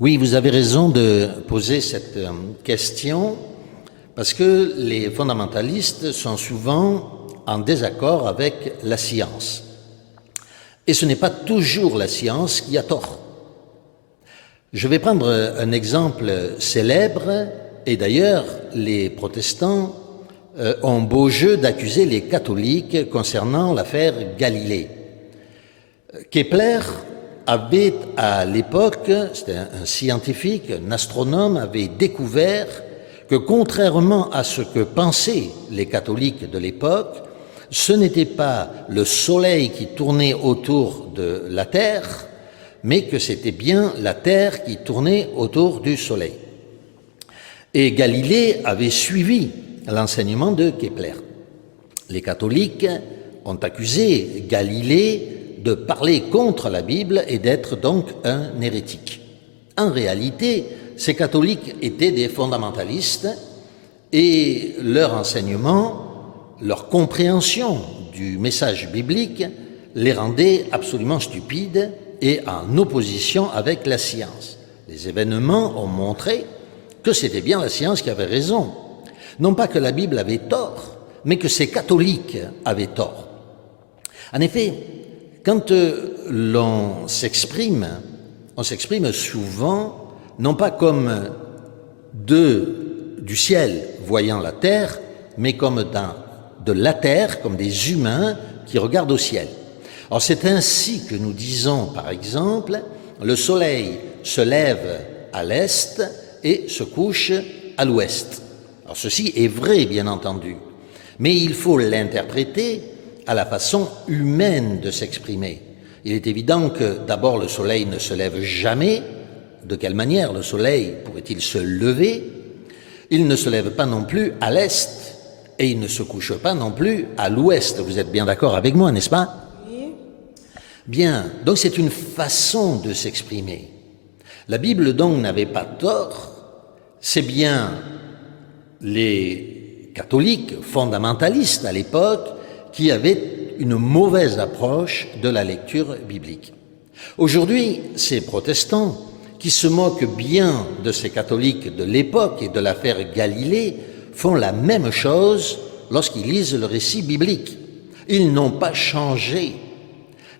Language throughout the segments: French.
Oui, vous avez raison de poser cette question parce que les fondamentalistes sont souvent en désaccord avec la science. Et ce n'est pas toujours la science qui a tort. Je vais prendre un exemple célèbre, et d'ailleurs les protestants ont beau jeu d'accuser les catholiques concernant l'affaire Galilée. Kepler avait à l'époque, c'était un scientifique, un astronome, avait découvert que contrairement à ce que pensaient les catholiques de l'époque, ce n'était pas le Soleil qui tournait autour de la Terre, mais que c'était bien la Terre qui tournait autour du Soleil. Et Galilée avait suivi l'enseignement de Kepler. Les catholiques ont accusé Galilée de parler contre la Bible et d'être donc un hérétique. En réalité, ces catholiques étaient des fondamentalistes et leur enseignement, leur compréhension du message biblique les rendait absolument stupides et en opposition avec la science. Les événements ont montré que c'était bien la science qui avait raison. Non pas que la Bible avait tort, mais que ces catholiques avaient tort. En effet, quand l'on s'exprime, on s'exprime souvent, non pas comme du ciel voyant la terre, mais comme de la terre, comme des humains qui regardent au ciel. Alors c'est ainsi que nous disons, par exemple, le soleil se lève à l'est et se couche à l'ouest. Alors ceci est vrai, bien entendu, mais il faut l'interpréter à la façon humaine de s'exprimer. Il est évident que d'abord le soleil ne se lève jamais. De quelle manière le soleil pourrait-il se lever? Il ne se lève pas non plus à l'est et il ne se couche pas non plus à l'ouest. Vous êtes bien d'accord avec moi, n'est-ce pas? Oui. Bien, donc c'est une façon de s'exprimer. La Bible donc n'avait pas tort. C'est bien les catholiques fondamentalistes à l'époque qui avaient une mauvaise approche de la lecture biblique. Aujourd'hui, ces protestants, qui se moquent bien de ces catholiques de l'époque et de l'affaire Galilée, font la même chose lorsqu'ils lisent le récit biblique. Ils n'ont pas changé.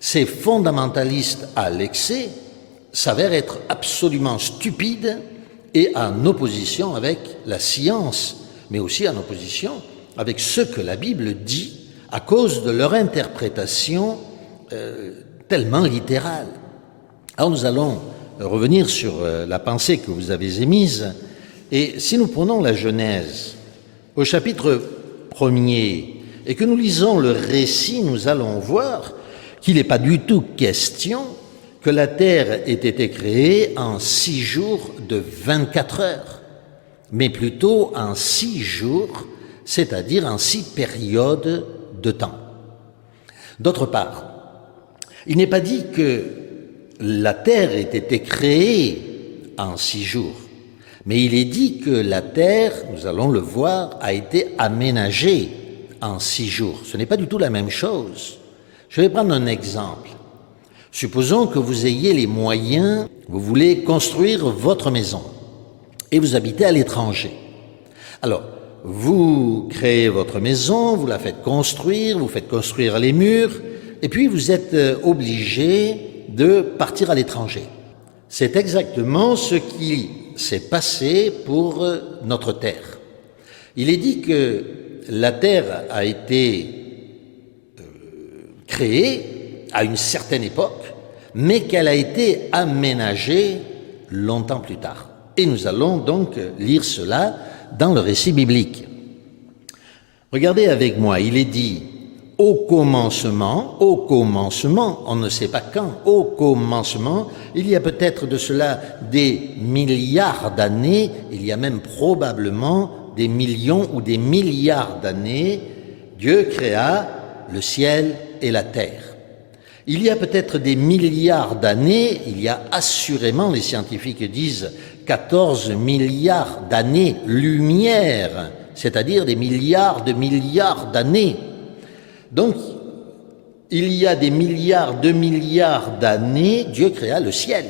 Ces fondamentalistes à l'excès s'avèrent être absolument stupides et en opposition avec la science, mais aussi en opposition avec ce que la Bible dit à cause de leur interprétation tellement littérale. Alors nous allons revenir sur la pensée que vous avez émise, et si nous prenons la Genèse au chapitre 1er et que nous lisons le récit, nous allons voir qu'il n'est pas du tout question que la terre ait été créée en 6 jours de 24 heures, mais plutôt en 6 jours, c'est-à-dire en 6 périodes de temps. D'autre part, il n'est pas dit que la terre ait été créée en 6 jours, mais il est dit que la terre, nous allons le voir, a été aménagée en 6 jours. Ce n'est pas du tout la même chose. Je vais prendre un exemple. Supposons que vous ayez les moyens, vous voulez construire votre maison et vous habitez à l'étranger. Alors, vous créez votre maison, vous la faites construire, vous faites construire les murs, et puis vous êtes obligé de partir à l'étranger. C'est exactement ce qui s'est passé pour notre terre. Il est dit que la terre a été créée à une certaine époque, mais qu'elle a été aménagée longtemps plus tard. Et nous allons donc lire cela dans le récit biblique. Regardez avec moi, il est dit au commencement, on ne sait pas quand, au commencement, il y a peut-être de cela des milliards d'années, il y a même probablement des millions ou des milliards d'années, Dieu créa le ciel et la terre. Il y a peut-être des milliards d'années, il y a assurément, les scientifiques disent, 14 milliards d'années-lumière, c'est-à-dire des milliards de milliards d'années. Donc, il y a des milliards de milliards d'années, Dieu créa le ciel.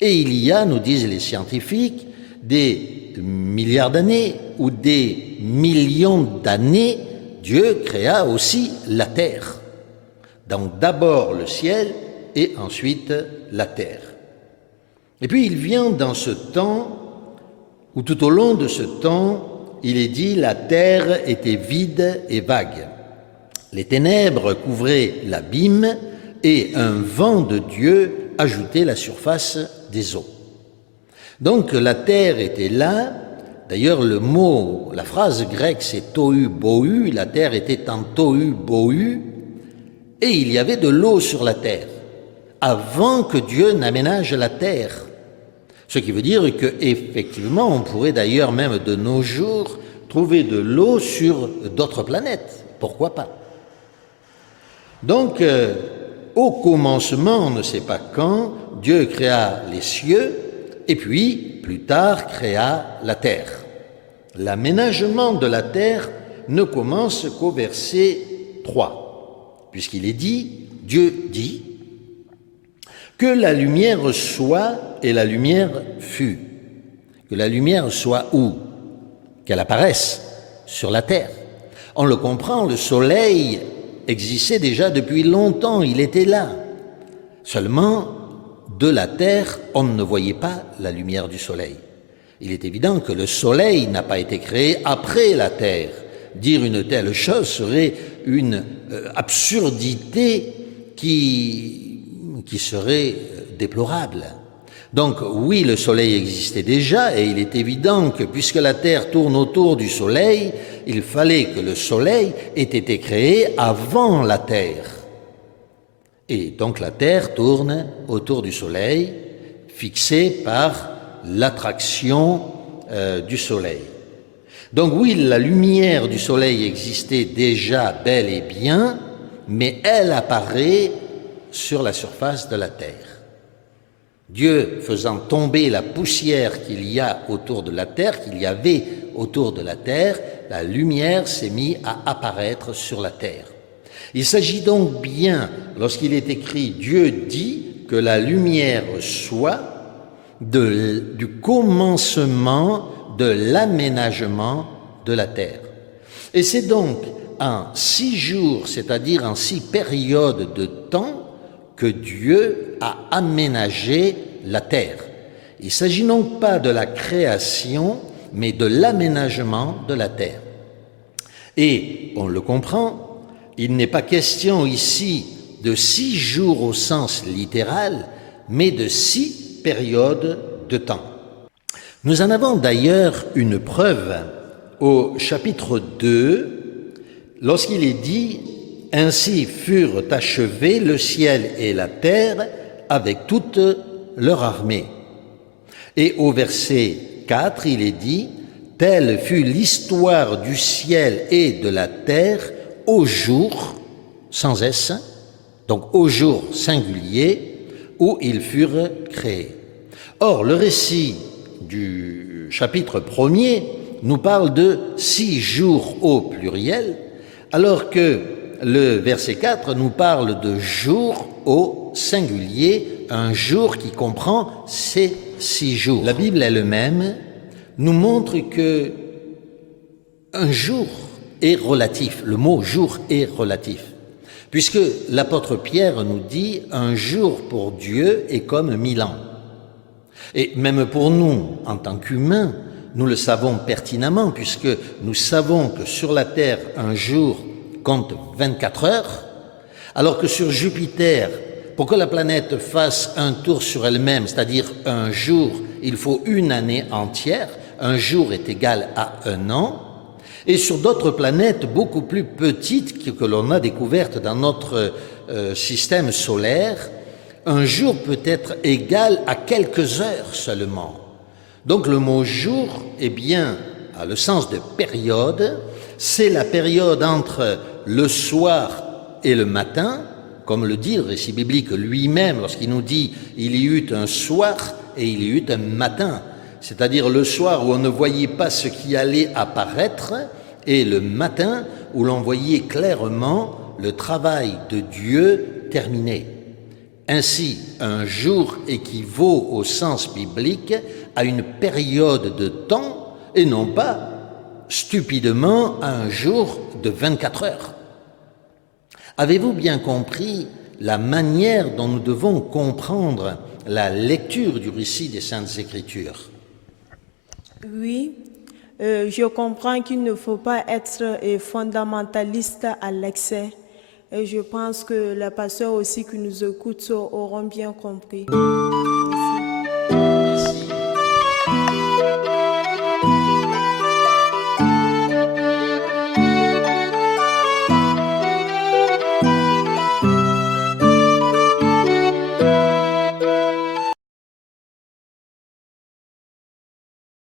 Et il y a, nous disent les scientifiques, des milliards d'années ou des millions d'années, Dieu créa aussi la terre. Donc d'abord le ciel et ensuite la terre. Et puis il vient dans ce temps où tout au long de ce temps, il est dit la terre était vide et vague. Les ténèbres couvraient l'abîme et un vent de Dieu ajoutait la surface des eaux. Donc la terre était là. D'ailleurs, la phrase grecque, c'est tohu bohu. La terre était en tohu bohu, et il y avait de l'eau sur la terre avant que Dieu n'aménage la terre. Ce qui veut dire qu'effectivement, on pourrait d'ailleurs même de nos jours trouver de l'eau sur d'autres planètes. Pourquoi pas? Donc, au commencement, on ne sait pas quand, Dieu créa les cieux et puis, plus tard, créa la terre. L'aménagement de la terre ne commence qu'au verset 3, puisqu'il est dit, Dieu dit, que la lumière soit et la lumière fut. Que la lumière soit où? Qu'elle apparaisse sur la terre. On le comprend, le soleil existait déjà depuis longtemps, il était là. Seulement, de la terre, on ne voyait pas la lumière du soleil. Il est évident que le soleil n'a pas été créé après la terre. Dire une telle chose serait une absurdité qui serait déplorable. Donc oui, le soleil existait déjà et il est évident que puisque la terre tourne autour du soleil, il fallait que le soleil ait été créé avant la terre. Et donc la terre tourne autour du soleil, fixée par l'attraction du soleil. Donc oui, la lumière du soleil existait déjà bel et bien, mais elle apparaît sur la surface de la terre. Dieu faisant tomber la poussière qu'il y a autour de la terre, qu'il y avait autour de la terre, la lumière s'est mise à apparaître sur la terre. Il s'agit donc bien, lorsqu'il est écrit « Dieu dit que la lumière soit », du commencement de l'aménagement de la terre. Et c'est donc en 6 jours, c'est-à-dire en 6 périodes de temps, que Dieu a aménagé la terre. Il ne s'agit donc pas de la création, mais de l'aménagement de la terre. Et on le comprend, il n'est pas question ici de 6 jours au sens littéral, mais de 6 périodes de temps. Nous en avons d'ailleurs une preuve au chapitre 2, lorsqu'il est dit « Ainsi furent achevés le ciel et la terre avec toute leur armée ». Et au verset 4, il est dit « Telle fut l'histoire du ciel et de la terre au jour, sans S, donc au jour singulier, où ils furent créés. » Or, le récit du chapitre 1er nous parle de 6 jours au pluriel, alors que le verset 4 nous parle de jours au singulier, un jour qui comprend ces 6 jours. La Bible elle-même nous montre que un jour est relatif, le mot jour est relatif, puisque l'apôtre Pierre nous dit « un jour pour Dieu est comme 1000 ans ». Et même pour nous, en tant qu'humains, nous le savons pertinemment, puisque nous savons que sur la Terre, un jour compte 24 heures, alors que sur Jupiter, pour que la planète fasse un tour sur elle-même, c'est-à-dire un jour, il faut une année entière, un jour est égal à 1 an, et sur d'autres planètes beaucoup plus petites que l'on a découvertes dans notre système solaire, un jour peut être égal à quelques heures seulement. Donc le mot jour, eh bien, a le sens de période, c'est la période entre le soir et le matin, comme le dit le récit biblique lui-même lorsqu'il nous dit « il y eut un soir et il y eut un matin », c'est-à-dire le soir où on ne voyait pas ce qui allait apparaître et le matin où l'on voyait clairement le travail de Dieu terminé. Ainsi, un jour équivaut au sens biblique à une période de temps et non pas stupidement à un jour de 24 heures. Avez-vous bien compris la manière dont nous devons comprendre la lecture du récit des Saintes Écritures? Oui, je comprends qu'il ne faut pas être fondamentaliste à l'excès. Et je pense que les pasteurs aussi qui nous écoutent auront bien compris.